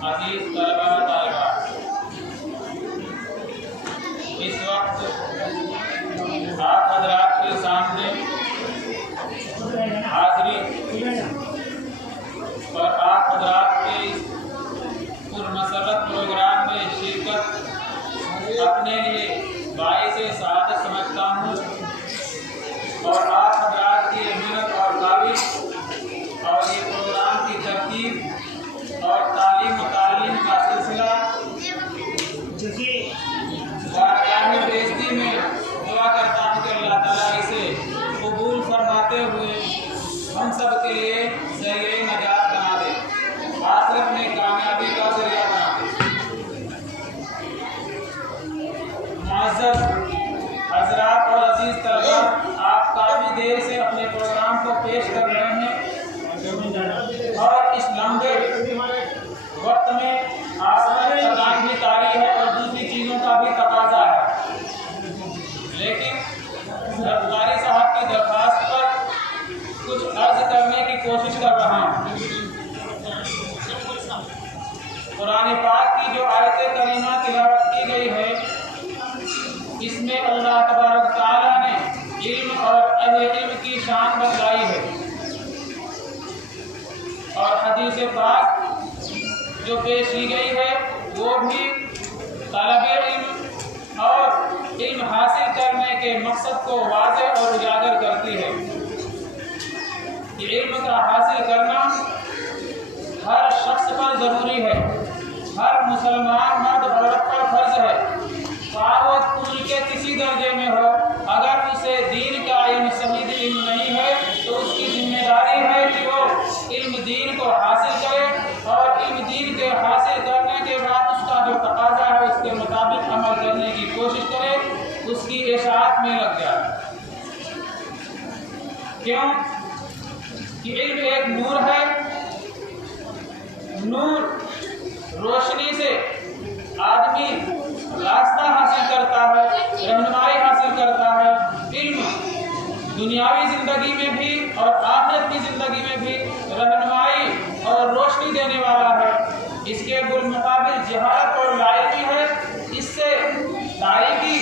अजीज तलबा तालिबा, इस वक्त आप हजरात के सामने हाजिरी और आप हजरात के पुरमसरत प्रोग्राम में शिरकत अपने लिए बाइस सआदत समझता हूँ और आप हजरात की मेहनत और काबिज और ये प्रोग्राम की तरतीब और तालीम का सिलसिला बेइज्जती में दुआ करता हूँ कि अल्लाह ताला इसे कबूल फरमाते हुए हम सब के लिए ज़रिए नजात बना दे, आखिरत में कामयाबी का ज़रिया बना दे। मुअज़्ज़ज़ हज़रात और अजीज़ तलबा, आप काफ़ी देर से अपने प्रोग्राम को पेश कर रहे हैं और इस लंबे वक्त में आपकी थकान भी तारी है और दूसरी चीज़ों का भी तकाजा है, लेकिन कारी साहब की दरख्वास्त पर कुछ अर्ज करने की कोशिश कर रहा हूँ। कुरान पाक की जो आयत करीमा तिलावत की गई है, इसमें अल्लाह तबारक तआला ने इल्म और अहले इल्म की शान बताई है और हदीस पाक जो पेश की गई है वो भी तलबे इल्म और इल्म हासिल करने के मकसद को वाज़ेह और उजागर करती है कि इल्म का हासिल करना हर शख्स पर ज़रूरी है, हर मुसलमान मर्द औरत पर फर्ज है, वो कुल के किसी दर्जे में हो। अगर उसे दीन का इल्म सही इल्म नहीं है तो उसकी जिम्मेदारी है कि वो इल्म दीन को हासिल करे और इल्म दीन के हासिल करने के बाद उसका जो तकाजा है उसके मुताबिक अमल करने की कोशिश करे, उसकी इशाअत में लग जाए। क्यों कि इल्म एक नूर है, नूर रोशनी से आदमी रास्ता हासिल करता है, रहनुमाई हासिल करता है। इल्म दुनियावी जिंदगी में भी और आखिरत की जिंदगी में भी रहनुमाई और रोशनी देने वाला है। इसके मुकाबिल जहालत और लाइकी है, इससे लाइकी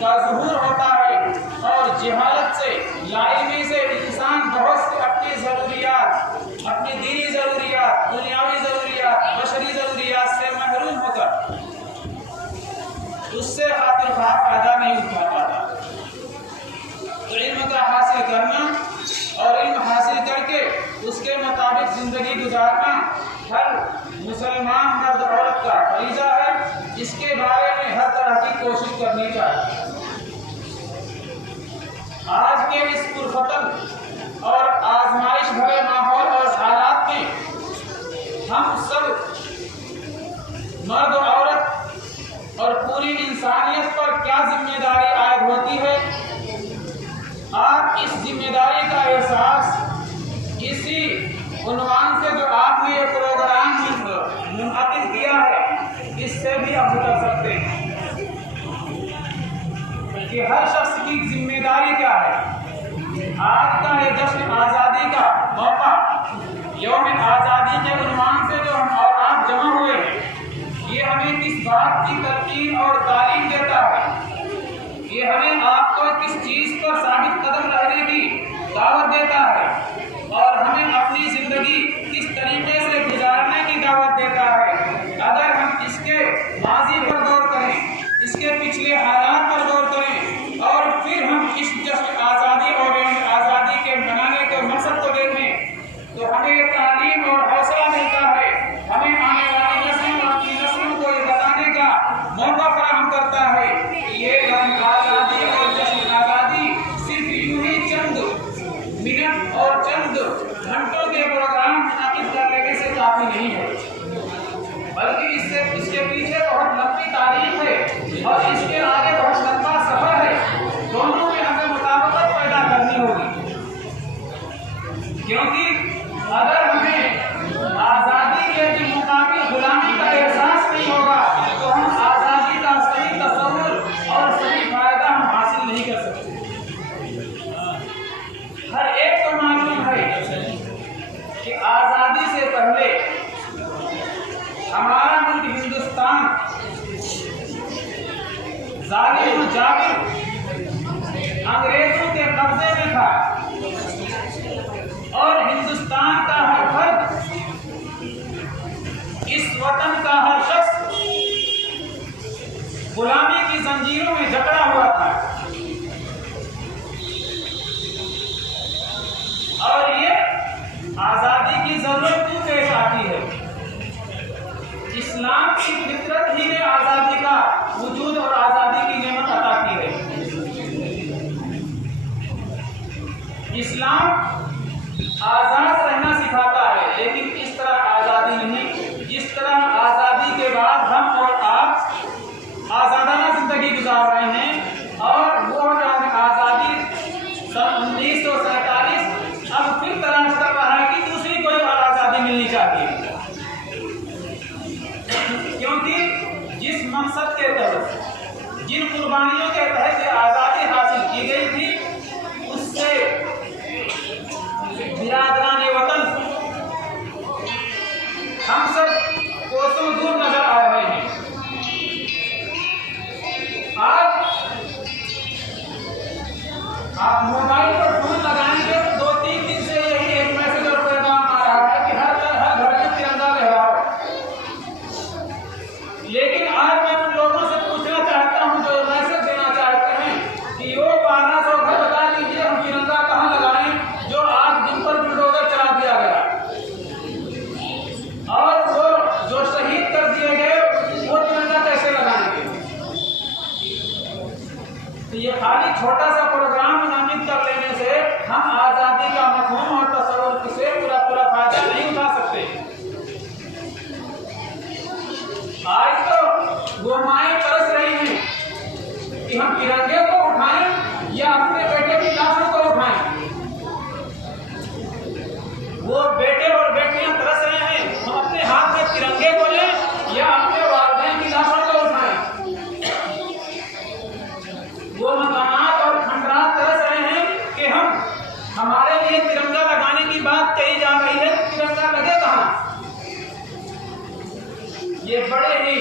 का ज़ुहूर होता है और जहालत से लाइकी से इंसान बहुत सी अपनी ज़रूरियात, अपनी दीनी ज़रूरियात, दुनियावी ज़रूरियात, बशरी ज़रूरियात से महरूम होकर उससे खातिर फायदा नहीं उठा पाता। तो इल्म का हासिल करना और इल्म हासिल करके उसके मुताबिक जिंदगी गुजारना हर मुसलमान मर्द औरत का फरीज़ा है। इसके बारे में हर तरह की कोशिश करनी चाहिए। आज के इस पुरखतन और आजमाइश भरे माहौल और हालात में हम सब मर्द औरत और पूरी इंसानियत पर क्या जिम्मेदारी आयद होती है, आप इस जिम्मेदारी का एहसास इसी उन्वान से जो आपने ये प्रोग्राम मुनअक़िद किया है इससे भी आप कर सकते हैं कि हर शख्स की जिम्मेदारी क्या है। आज का ये जश्न आज़ादी का मौका, यौम आज़ादी के उन्वान से जो हम और आप जमा हुए हैं, ये हमें किस बात की तलकीन और तालीम देता है, ये हमें आपको किस चीज़ पर साबित कदम रहने की दावत देता है और हमें अपनी ज़िंदगी किस तरीके से गुजारने की दावत देता है। अगर हम इसके माजी पर गौर करें, इसके पिछले हालात पर गौर करें और फिर हम इस जश्न आज़ादी और आज़ादी के मनाने के मकसद को देखें तो हमें तालीम और हौसला मिलता है, हमें आने वाली नस्लों अपनी नस्लों को ये बताने का मौका फराहम करता है कि ये आज़ादी और जश्न आज़ादी सिर्फ जालिम जाबिर अंग्रेजों के कब्जे में था और हिंदुस्तान का हर फर्द, इस वतन का हर शख्स गुलामी की जंजीरों में जकड़ा हुआ था। और ये आजादी की जरूरत क्यों पेश आती है? इस्लाम की फितरत ही ने आजादी का वजूद और आजादी की नेमत अता की है। इस्लाम आजाद रहना सिखाता है, लेकिन इस तरह आजादी नहीं जिस तरह आजादी के बाद हम और आप आजादाना जिंदगी गुजार रहे हैं। और वो आजादी सन 1947 अब फिर तलाश कर रहा है कि दूसरी कोई और आजादी मिलनी चाहिए, क्योंकि जिस मकसद के तहत, जिन कुर्बानियों के तहत ये आजादी हासिल की गई थी, उससे बिरादराने वतन हम सब कोसों दूर नजर आ रहे हैं। आज आप मोबाइल पर फोन लगाएंगे तो 2-3 दिन से यही एक मैसेज और पैगाम आ रहा है कि हर घर में तिरंगा लहराओ। लेकिन आज मैं उन लोगों से पूछना चाहता हूं जो मैसेज देना चाहते हैं कि वो 1200 घर बता दीजिए हम तिरंगा कहां लगाएं जो आज जिन पर बुलडोजर चला दिया गया, और वो जो शहीद कर दिए गए वो तिरंगा कैसे लगाएंगे? तो ये खाली छोटा सा प्रोग्राम नामित कर लेने से हम आजादी का मफहूम और तसव्वुर से पूरा फायदा नहीं उठा सकते। आज तो वो माएं तरस रही हैं कि हम तिरंगे को उठाएं या अपने बेटे की लाशों को उठाएं। वो बेटे और बेटियां तरस रहे हैं हम अपने हाथ में तिरंगे को लें या अपने वालिदैन की लाशों को उठाएं। वो मकानात और खंडरात तरस रहे हैं कि हमारे लिए तिरंगा लगाने की बात कही जा रही है, तिरंगा लगे कहां? ये बड़े ही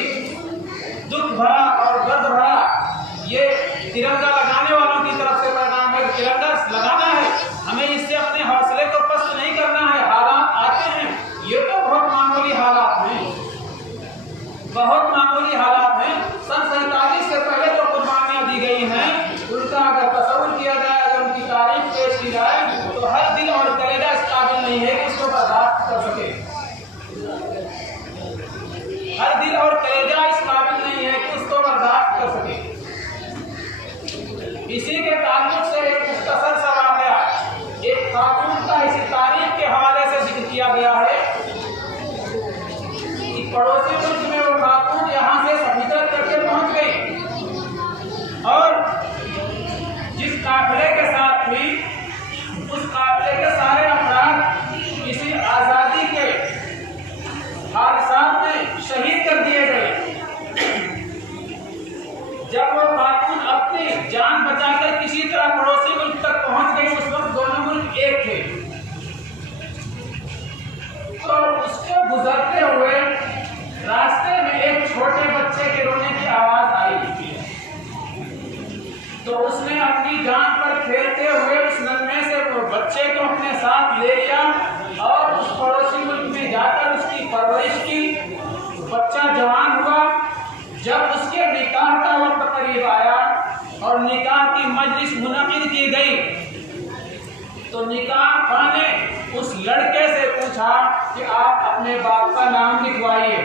दुख भरा और दर्द भरा ये तिरंगा लगाने वालों की तरफ से पैगाम है। तिरंगा लगाना है, हमें इससे अपने हौसले को पस्त नहीं करना है। हालात आते हैं, ये तो बहुत मामूली हालात हैं, बहुत मामूली हालात हैं। सन 47 से पहले जो कुर्बानियां दी गई हैं उनका अगर तसव्वुर किया जाए, अगर उनकी तारीफ पेश की जाए तो हर दिल और कलेजा इस काबिल नहीं है कि इसको बर्दाश्त कर सके। हर दिल और कलेजा इस काबिल नहीं है कि उसको बर्दाश्त कर सके। इसी के ताल्लुक से एक मुख्तसर सा वाक़या एक खातून का इसी तारीख के हवाले से जिक्र किया गया है कि पड़ोसी मुल्क में वो खातून यहाँ से हिजरत करके पहुंच गई और जिस काफिले के साथ थी उस काफिले के सारे अफराद किसी आज़ादी के हादसात में शहीद कर दिए गए। जब वो खातून अपनी जान बचाकर किसी तरह पड़ोसी मुल्क तक पहुंच गई, उस वक्त दोनों मुल्क एक थे, तो उसको गुजरते हुए रास्ते में एक छोटे बच्चे के रोने की आवाज आई। तो उसने अपनी जान पर खेलते हुए उस नन्हे से वो बच्चे को अपने साथ ले लिया और उस पड़ोसी मुल्क में जाकर उसकी परवरिश की। बच्चा जवान हुआ। जब उसके निकाह का वक्त करीब आया और निकाह की मजलिस मुनक़िद की गई तो निकाह खां ने उस लड़के से पूछा कि आप अपने बाप का नाम लिखवाइए।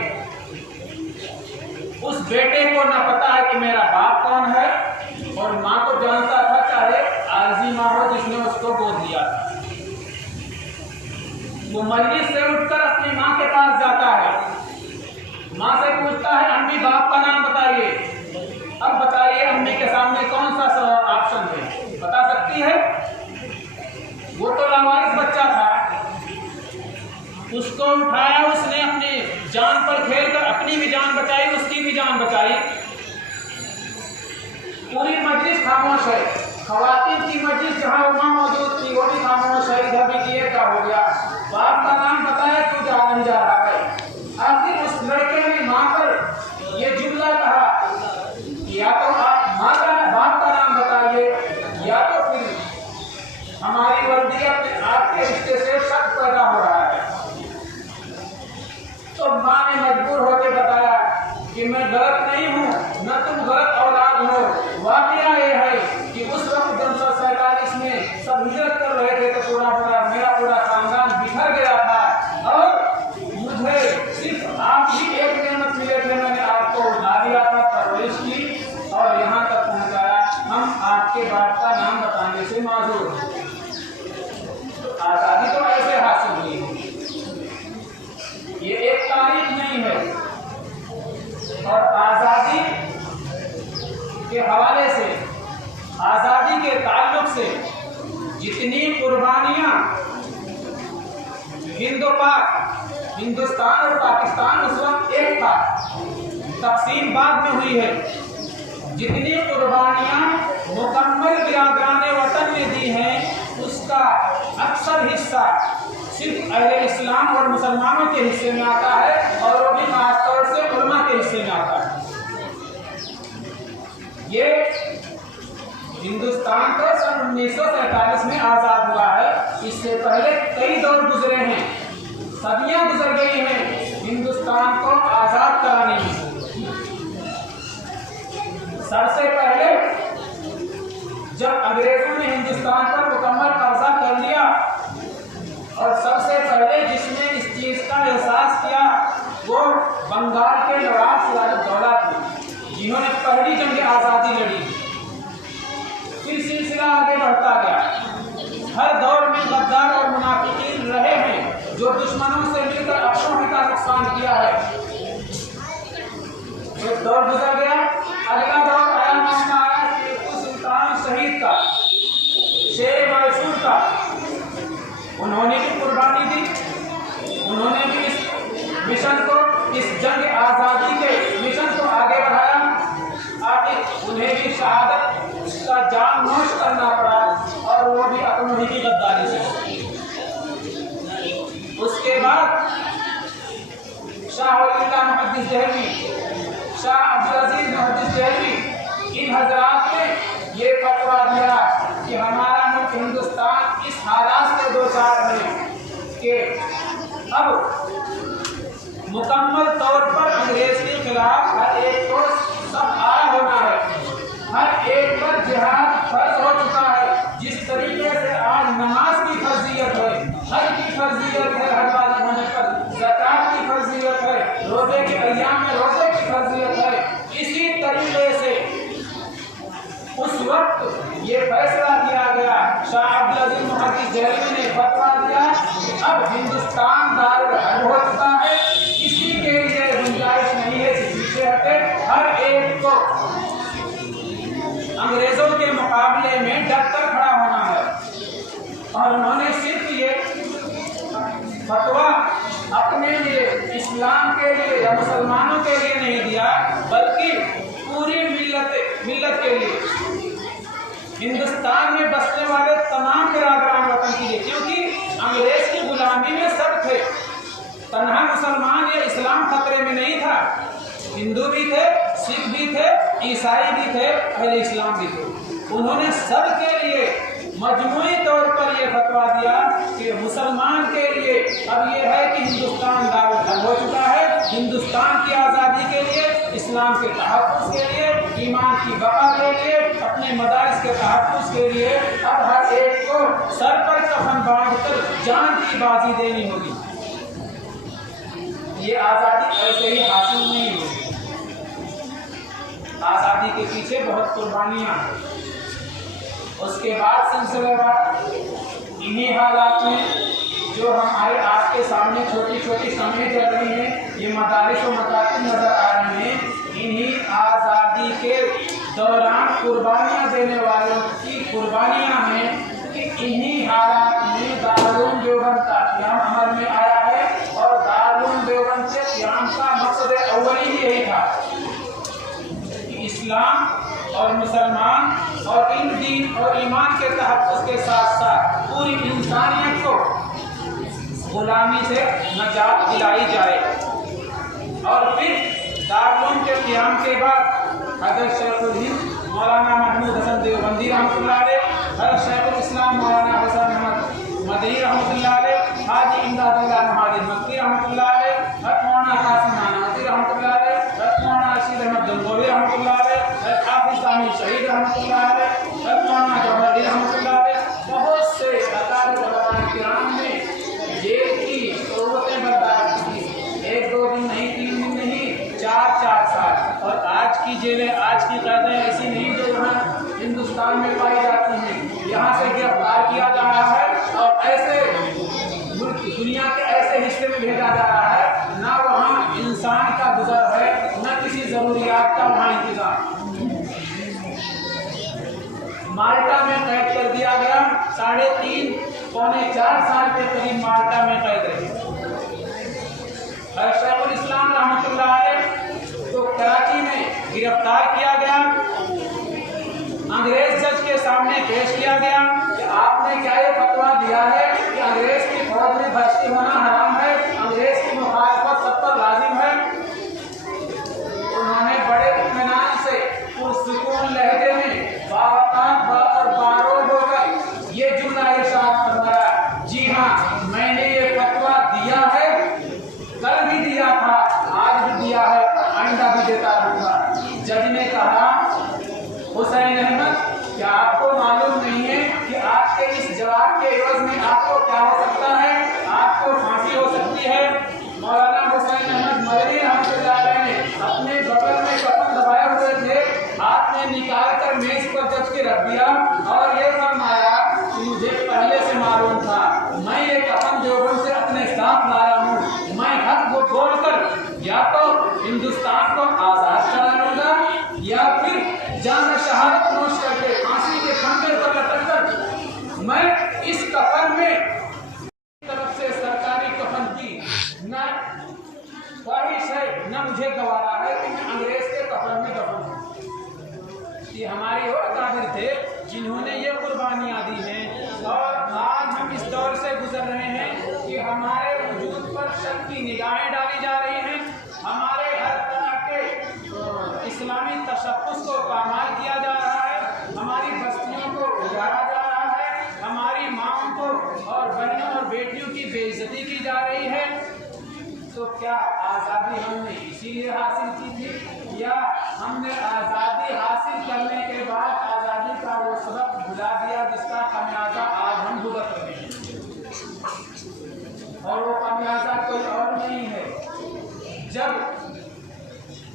उस बेटे को न पता है कि मेरा बाप कौन है और माँ को जानता था, चाहे आरजी माँ हो जिसने उसको गोद लिया था। वो मजलिस से उठकर अपनी माँ के पास जाता है, माँ से पूछता है अम्मी बाप का नाम बताइए। अब बताइए अम्मी के सामने कौन सा ऑप्शन है, बता सकती है? वो तो लावारिस बच्चा था। उसको उठाया, उसने अपनी जान पर खेलकर अपनी भी जान बचाई, उसकी भी जान बचाई। पूरी मजलिस खामोश है। खवातीन की मजलिस जहाँ उमा मौजूद थी वो भी खामोश है। इधर भी किए क्या हो गया, बाप का नाम बताया क्यों नहीं जा रहा है। आखिर उस लड़के ने माँ पर ये जुमला कहा, या तो आप हमारी वर्दी अपने आपके रिश्ते से शक पैदा हो रहा है। तो माँ ने मजबूर होकर बताया कि मैं गलत नहीं हूँ, न तुम गलत औलाद हो। वाकया ये है कि उस वक्त 1947 में सब हिजरत कर रहे थे तो मेरा पूरा खानदान बिखर गया था और मुझे सिर्फ आप ही एक नेमत मिले थे। मैंने आपको उठा लिया था, परवरिश की और यहाँ तक पहुँचाया। हम आपके बाप का नाम बताने से माजूर हैं। आजादी तो ऐसे हासिल हुई है, ये एक तारीख नहीं है। और आजादी के हवाले से, आजादी के ताल्लुक से जितनी कुर्बानियां हिंदुस्तान और पाकिस्तान उस वक्त एक था, तकसीम बाद में हुई है, जितनी कुर्बानियां मुकम्मल बिरादराने वतन ने दी हैं उसका अक्सर हिस्सा सिर्फ अहले इस्लाम और मुसलमानों के हिस्से में आता है और वो भी खासतौर से उलमा के हिस्से में आता है। ये हिंदुस्तान तो सन 1947 में आज़ाद हुआ है। इससे पहले कई दौर गुजरे हैं, सदियां गुजर गई हैं हिंदुस्तान को आज़ाद कराने में। सबसे पहले जब अंग्रेजों ने हिंदुस्तान पर मुकम्मल कब्जा कर लिया और सबसे पहले जिसने इस चीज का एहसास किया वो बंगाल के नवाब सिराजुद्दौला थे, जिन्होंने पहली जंग आज़ादी लड़ी। फिर सिलसिला आगे बढ़ता गया। हर दौर में गद्दार और मुनाफिकीन रहे हैं जो दुश्मनों से मिलकर अपनों ही का नुकसान किया है। एक दौर गुजर गया, अगला दौर आया, मामला आया टीपू सुल्तान शहीद का, शेर मैसूर का। उन्होंने भी कुर्बानी दी, उन्होंने भी इस मिशन को, इस जंग आज़ादी के मिशन को आगे बढ़ाया। आखिर उन्हें भी शहादत का जाम नोश करना पड़ा और वो भी अपनों ही की गद्दारी से। उसके बाद शाह वलीउल्लाह मुहद्दिस दहलवी, शाह अब्दुल अजीज मुहद्दिस दहलवी, इन हजरात ने ये फतवा दिया कि हमारा मुल्क हिंदुस्तान इस हालात से दो चार है कि अब मुकम्मल तौर पर अंग्रेज के खिलाफ हर एक को सब आया होना है, हर एक पर जिहाद फर्ज हो चुका है। जिस तरीके से आज नमाज की फर्जियत है, हज की फर्जियत है, हर वाले होने पर ज़कात की फर्जियत है, रोजे के अय्याम में रोजे की फर्जियत है, इसी तरीके से उस वक्त ये फैसला किया गया। शाह अब्दुल अजीज मुहद्दिस दहलवी ने फतवा दिया अब हिंदुस्तान दारुल हर्ब हो चुका है, किसी के लिए गुंजाइश नहीं है कि पीछे हटे, हर एक को अंग्रेजों के मुकाबले में डट कर खड़ा होना है। और उन्होंने सिर्फ ये फतवा अपने लिए, इस्लाम के लिए या मुसलमानों के लिए नहीं दिया, बल्कि पूरी मिल्लत के लिए, हिंदुस्तान में बसने वाले तमाम बिरादरान वतन के लिए। क्योंकि अंग्रेज की गुलामी में सब थे, तन्हा मुसलमान या इस्लाम खतरे में नहीं था, हिंदू भी थे, सिख भी थे, ईसाई भी थे, अहले इस्लाम भी थे। उन्होंने सब के लिए मजमूई तौर पर यह फतवा दिया कि मुसलमान के लिए अब यह है कि हिंदुस्तान दारुल हर्ब हो चुका है, हिंदुस्तान की आज़ादी के लिए, इस्लाम के तहफ़्फ़ुज़ के लिए, ईमान की बका के लिए, अपने मदारिस के तहफ़्फ़ुज़ के लिए अब हर एक को सर पर कफन बांधकर जान की बाजी देनी होगी। ये आज़ादी ऐसे ही हासिल नहीं हुई, आज़ादी के पीछे बहुत कुर्बानियाँ हैं। उसके बाद सिलसिलेवार इन्हीं हालात में जो हमारे आपके सामने छोटी छोटी समेत चल रही हैं, ये मदारिस और मकातिब नजर आ रहे हैं। इन्हीं आज़ादी के दौरान कुर्बानियाँ देने वालों की कुर्बानियाँ हैं कि इन्हीं हालात में दारुल उलूम देवबंद का क़याम अमल में आया है। और दारुल उलूम देवबंद के क़याम का मकसद अव्वली ही यही था कि इस्लाम और मुसलमान और इन दीन और ईमान के तहफ़्फ़ुज़ के साथ साथ पूरी इंसानियत को गुलामी से नजात दिलाई जाए। और फिर दारुल उलूम के क़याम के बाद हज़रत शेखुल हिंद मौलाना महमूद हसन देवबंदी रहमतुल्लाह अलैह, हज़रत शेखुल इस्लाम मौलाना आज की कैदें ऐसी नहीं जो यहाँ हिंदुस्तान में पाई जाती हैं। यहाँ से गिरफ्तार किया जा रहा है और ऐसे दुनिया के ऐसे हिस्से में भेजा जा रहा है ना वहाँ इंसान का गुजर है, न किसी जरूरियात का वहाँ इंतजाम। माल्टा में कैद कर दिया गया, 3.5 पौने 4 साल के करीब माल्टा में कैद रहे। शेखुल इस्लाम रहमतुल्लाह अलैह तो कराची में गिरफ्तार किया गया, अंग्रेज जज के सामने पेश किया गया कि आपने क्या ये फतवा दिया है कि अंग्रेज की फौज में भर्ती होना हराम है, अंग्रेज की मुखालफत सब पर लाजिम है। उन्होंने बड़े इत्मीनान से पुरसुकून लहजे में बावकात और बारोब होकर ये जुमला इरशाद फरमाया, जी हाँ मैंने ये फतवा दिया है, कल भी दिया था, आज भी दिया है, आइंदा भी देता रहूंगा। जज ने कहा, हुसैन अहमद क्या आपको मालूम नहीं है कि आपके इस जवाब के एवज में आपको क्या हो सकता है? आपको फांसी हो सकती है। मौलाना हुसैन अहमद मदनी रहमतुल्लाह अलैह ने अपने बगल में कफन दबाए हुए थे, हाथ में निकाल कर मेज पर जज के रख दिया और ये फरमाया कि मुझे पहले से मालूम था, मैं ये कफन देवबंद से अपने साथ लाया हूँ, मैं हक को बोलकर या तो हिंदुस्तान को आजाद करा लूंगा या फिर जान शहादत नोश करके फांसी के फंदे पर लटक कर मैं इस कफन में तरफ से सरकारी कफन की न ख्वाहिश है न मुझे गवारा है कि मैं अंग्रेज के कफन में दफन हूँ। ये हमारे वो अकाबिर थे जिन्होंने ये कुर्बानियाँ दी हैं और आज हम इस दौर से गुजर रहे हैं कि हमारे वजूद पर शक की निगाहें डाली जा रही हैं, हमारे हर तरह के इस्लामी तशक्कुस को पामाल किया जा रहा है, हमारी बस्तियों को उजाड़ा जा रहा है, हमारी माओं को और बहनों और बेटियों की बेइज्जती की जा रही है। तो क्या आज़ादी हमने इसीलिए हासिल की थी या हमने आज़ादी हासिल करने के बाद आज़ादी का वो सबक भुला दिया जिसका खमियाजा आज हम भुगत रहे हैं? और वो खमियाजा कोई और नहीं है, जब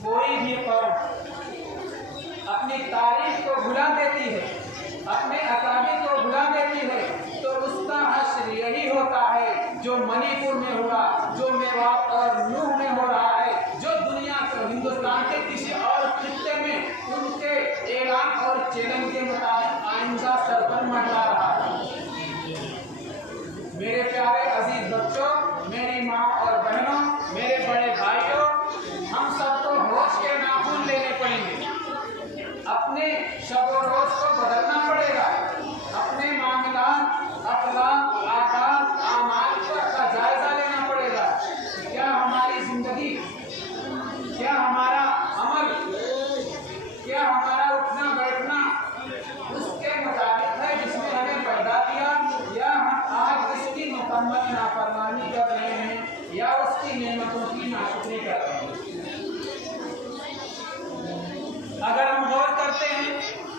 कोई भी कौम अपनी तारीख को भुला देती है, अपने अकाबिर को भुला देती है, तो उसका हश्र यही होता है जो मणिपुर में हुआ, जो मेवात और नूह में हो रहा है, जो दुनिया को हिंदुस्तान के किसी और खित्ते में उनके ऐलान और चैलेंज के मुताबिक आइंदा सर पर मंडरा रहा है। मेरे प्यारे अजीज बच्चों, मेरी माँ और बहनों, मेरे बड़े भाइयों, हम सबको होश के नाखून लेने पड़ेंगे, अपने शब और रोज को बदलना पड़ेगा, अपने मामलात, अखलाक, आदात, आमाल का जायजा लेना पड़ेगा। क्या हमारी जिंदगी, क्या हमारा अमल, क्या हमारा उठना बैठना उसके मुताबिक है जिसने हमें पैदा किया, या हम आज इसकी मुकम्मल नाफरमानी कर रहे हैं या उसकी नेमतों की नाशुक्री कर रहे हैं? अगर हम गौर करते हैं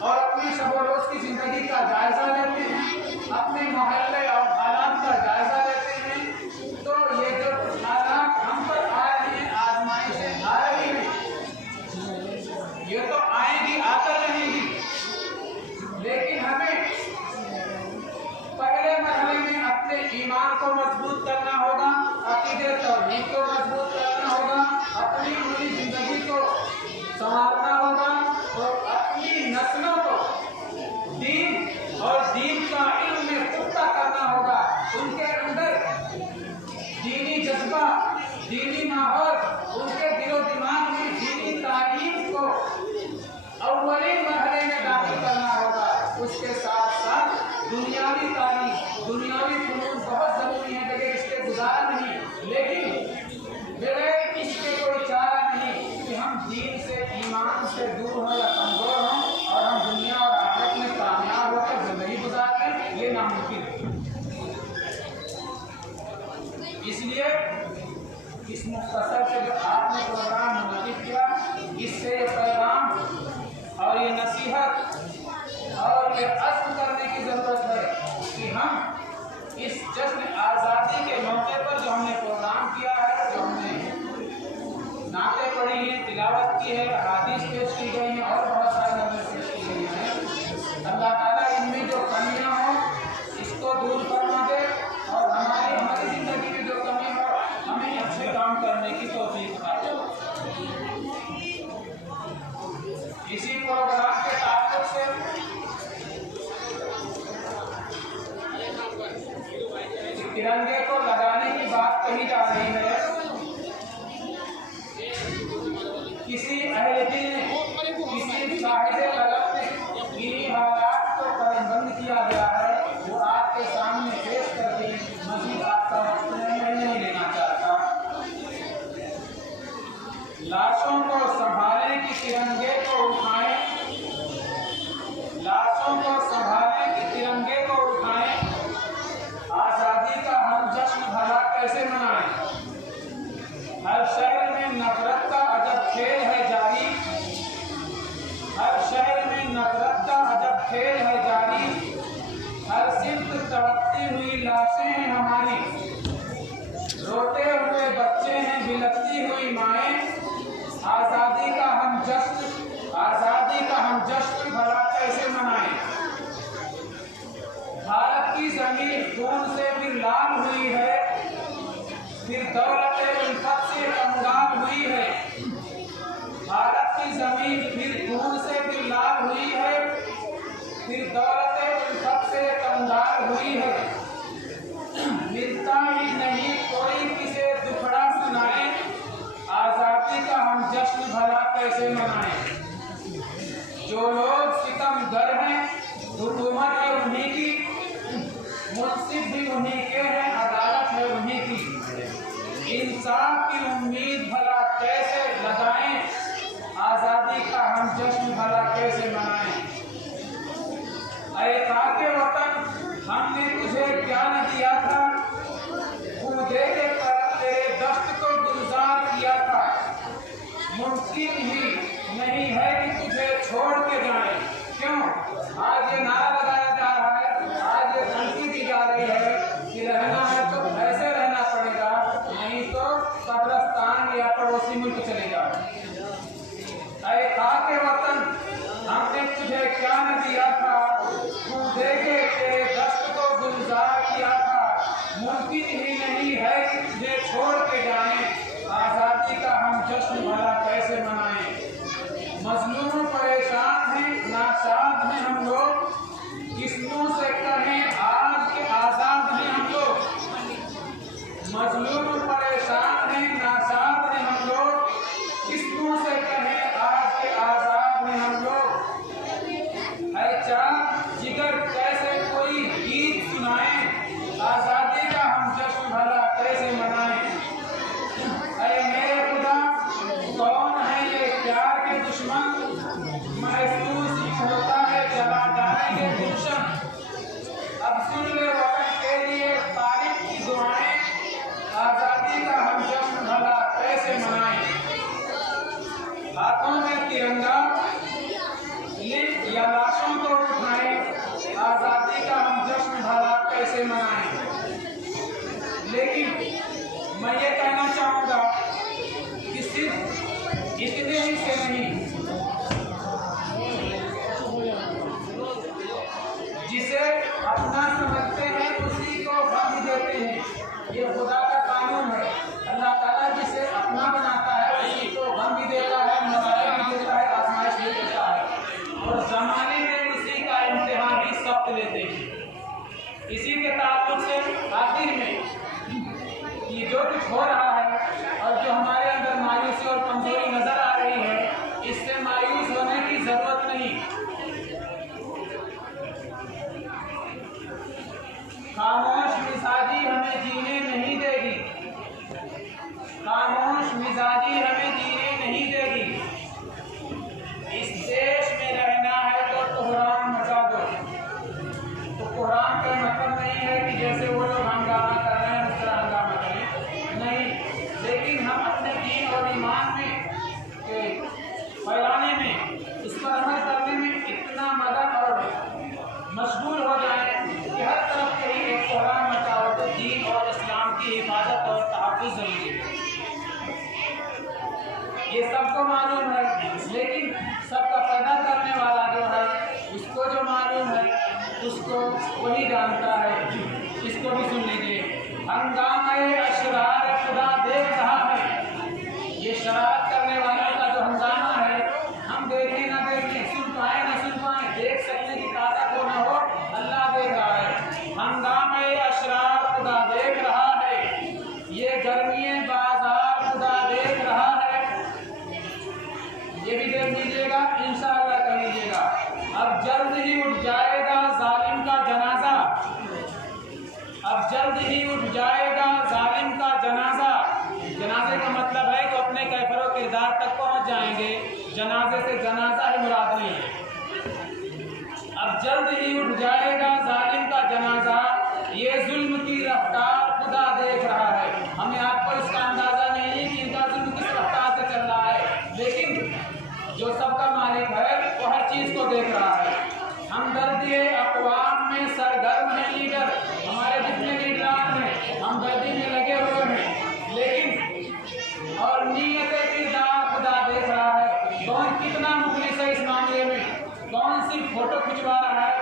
और अपनी शब-ओ-रोज की जिंदगी का जायजा लेते हैं, अपने मोहल्ले और हालात का जायजा लेते हैं, तो ये जो हालात हम पर आ रहे हैं, आजमाइशें आ रही हैं, ये तो आएंगी, आकर रहेंगी, लेकिन हमें पहले मरहले में अपने ईमान को मजबूत करना होगा, अकीदे तौहीद को मजबूत करना होगा, अपनी पूरी जिंदगी को संवारना होगा और अपनी नस्लों को दीन और दीन का इल्म में पुख्ता करना होगा, उनके अंदर दीनी जज्बा, दीनी माहौल, उनके दिलो दिमाग में दीनी तालीम को अव्वलीन मरहले में दाखिल करना होगा। उसके साथ साथ दुनियावी तालीम, दुनियावी फनून बहुत जरूरी है, बगैर इसके गुजारा नहीं, लेकिन बगैर इसके कोई चारा नहीं कि हम दीन से, ईमान से दूर हों या कमजोर हों और हम दुनिया और आखिरत में कामयाब होकर जिंदगी गुजार लें, ये नामुमकिन है। इसलिए इस मुख्तसर से जो आपने प्रोग्राम मुनक़िद किया, इससे ये पैगाम और ये नसीहत और ये अज़्म करने की ज़रूरत है कि हम इस जश्न आज़ादी के मौके पर जो हमने प्रोग्राम किया है, जो हमने नाते पढ़ी हैं, तिलावत की है, हदीस पेश की गई हैं और तिरंगे को लगाने की बात कही जा रही है। किसी अहलदीन ने, किसी साहिब कलम ने इन्हीं हालात को कलमबंद किया गया है, वो आपके सामने पेश करके मजीद आपका वक्त नहीं लेना चाहता। लाशों को संभालें कि तिरंगे को उठाएं, लाशों को संभालें कि तिरंगे को उठाएं, आज़ादी का हम जश्न भला कैसे मनाएं। हर शहर में नफरत का अजब खेल है जारी, हर शहर में नफरत का अजब खेल है जारी, हर सिमत तड़पती हुई लाशें हैं हमारी, रोते हुए बच्चे हैं बिलखती हुई माएँ, आज़ादी का हम जश्न, आज़ादी का हम जश्न भला कैसे मनाएं। भारत की जमीन खून से फिर लाल हुई है, फिर दौलत उल्फत से कंगाल हुई है। भारत की जमीन फिर खून से फिर लाल हुई है, फिर दौलत उल्फत से कंगाल हुई है। मिलता ही नहीं कोई किसे दुखड़ा सुनाए, आज़ादी का हम जश्न भला कैसे मनाएं। जो लोग सितमगर हैं हुकूमत है उन्हीं की, मुंसिफ भी उन्हीं के हैं, अदालत है उन्हीं की। इंसाफ की उम्मीद भला कैसे लगाएं, आज़ादी का हम जश्न भला कैसे मनाएं। ऐ खाके वतन हमने तुझे क्या न दिया था, कूदे के तरफ तेरे दस्त को गुलजार किया था। मुमकिन ही नहीं है कि तुझे छोड़ के जाए। क्यों आज ये नारा लगाया जा रहा है, आज ये धमकी दी जा रही है कि रहना है तो ऐसे रहना पड़ेगा, नहीं तो कब्रिस्तान या पड़ोसी मुल्क चलेगा। ऐ खाके वतन हमने तुझे क्या न दिया था, तू देखे तेरे दस्त को गुलजार किया था। मुमकिन ही नहीं है कि तुझे छोड़ के जाए, आज़ादी का हम जश्न भला कैसे मनाएं। मजलूम परेशान हैं, नाशाद हैं हम लोग, किस मुंह से कहें आज के आज़ाद हैं हम लोग। मजलूम परेशान हैं, नाशाद हैं हम लोग, किस मुंह से कहें आज के आज़ाद हैं हम लोग। है चाह जिगर कैसे कोई गीत सुनाएं, आज़ादी का हम जश्न भला कैसे मनाएं। ऐ मेरे खुदा कौन है ये प्यार के दुश्मन, महसूस होता है चला जाएंगे गुलशन। अब सुन ले वतन के लिए तारीफ की दुआएं, आज़ादी का हम जश्न भला कैसे मनाएं। हाथों में तिरंगा लिख या लाशों को उठाएं, आज़ादी का हम जश्न भला कैसे मनाएं। लेकिन मैं ये कहना चाहूँगा कि सिर्फ इतने ही से नहीं, जिसे अपना समझते हैं उसी को गम देते हैं। ये खुदा का कानून है। अल्लाह ताला जिसे अपना बनाता है उसी को गम भी देता है, मसाले भी देता है, आजमाइश भी देता है, और ज़माने में उसी का इम्तिहान भी सख्त लेते हैं। इसी के ताल्लुक से आखिर में ये जो कुछ हो रहा है और जो हमारे अंदर मायूसी और कमजोरी नजर आ रही है, इससे मायूस होने की जरूरत नहीं। खामोश मिजाजी हमें जीने नहीं देगी, खामोश मिजाजी हमें जीने नहीं देगी। इस देश में रहना है तो कोहराम मचा दो। तो कोहराम का मतलब नहीं है कि जैसे वो लोग हंगामा कर रहे हैं उस तरह हंगामा करें, नहीं। लेकिन हम अपने दीन और ईमान में फैलाने में, इस पर अमल करने में इतना मदद और मशगूल हो जाए कि हर तरफ कहीं एक कोहराम मचा हो, तो दीन और इस्लाम की हिफाजत और तहफ़्फ़ुज़ ज़रूरी है। ये सबको मालूम है, लेकिन सबका पैदा करने वाला जो है उसको जो मालूम है उसको वही जानता है। इसको भी सुन लीजिए। हंगामे अशरार खुदा देख रहा है। ये शरारत करने वालों का जो हंगामा है, हम देखें ना देखें, सुन पाए ना सुन पाए, देख सकने की ताकत हो ना हो, अल्लाह देख रहा है। हंगामे अशरार खुदा देख अब जल्द ही उठ जाएगा जालिम का जनाजा, अब जल्द ही उठ जाएगा जालिम का जनाजा। जनाजे का मतलब है कि अपने कैफर व किरदार तक पहुंच जाएंगे, जनाजे से जनाजा ही मुराद नहीं है। अब जल्द ही उठ जाएगा जालिम का जनाजा, ये जुल्म की रफ्तार खुदा देख रहा है। हमें आपको इसका अंदाजा नहीं कि इनका जुल्म किस रफ्तार से चल रहा है, लेकिन जो सबका मालिक है वो हर चीज को देख रहा है। हमदर्दी अक़वाम में सरगर्म है लीडर, हमारे जितने लीडरान हैं हमदर्दी में लगे हुए हैं, लेकिन और नीयत किरदार खुदा देख रहा है। कौन कितना मुखलिस है इस मामले में, कौन सिर्फ फोटो खिंचवा रहा है,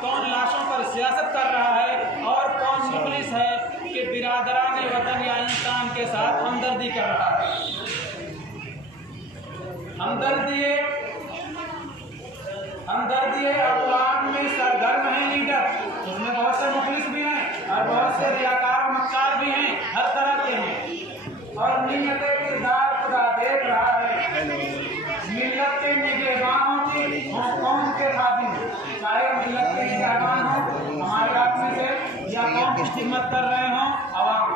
कौन लाशों पर सियासत कर रहा है, और कौन मुखलिस है कि बिरादरान वतन या इंसान के साथ हमदर्दी कर रहा है। हमदर्दी अक़वाम में सरगर्म है लीडर, उसमें बहुत से मुखलिस भी हैं और बहुत से रियाकार मक्कार भी हैं, हर तरह के हैं, और नीयत किरदार खुदा देख रहा है। मिल्लत के निगहबानों की कौम के खादिम, चाहे मिल्लत के निगहबान हो हमारे आप में से या कौम की खिदमत कर रहे हों अवाम,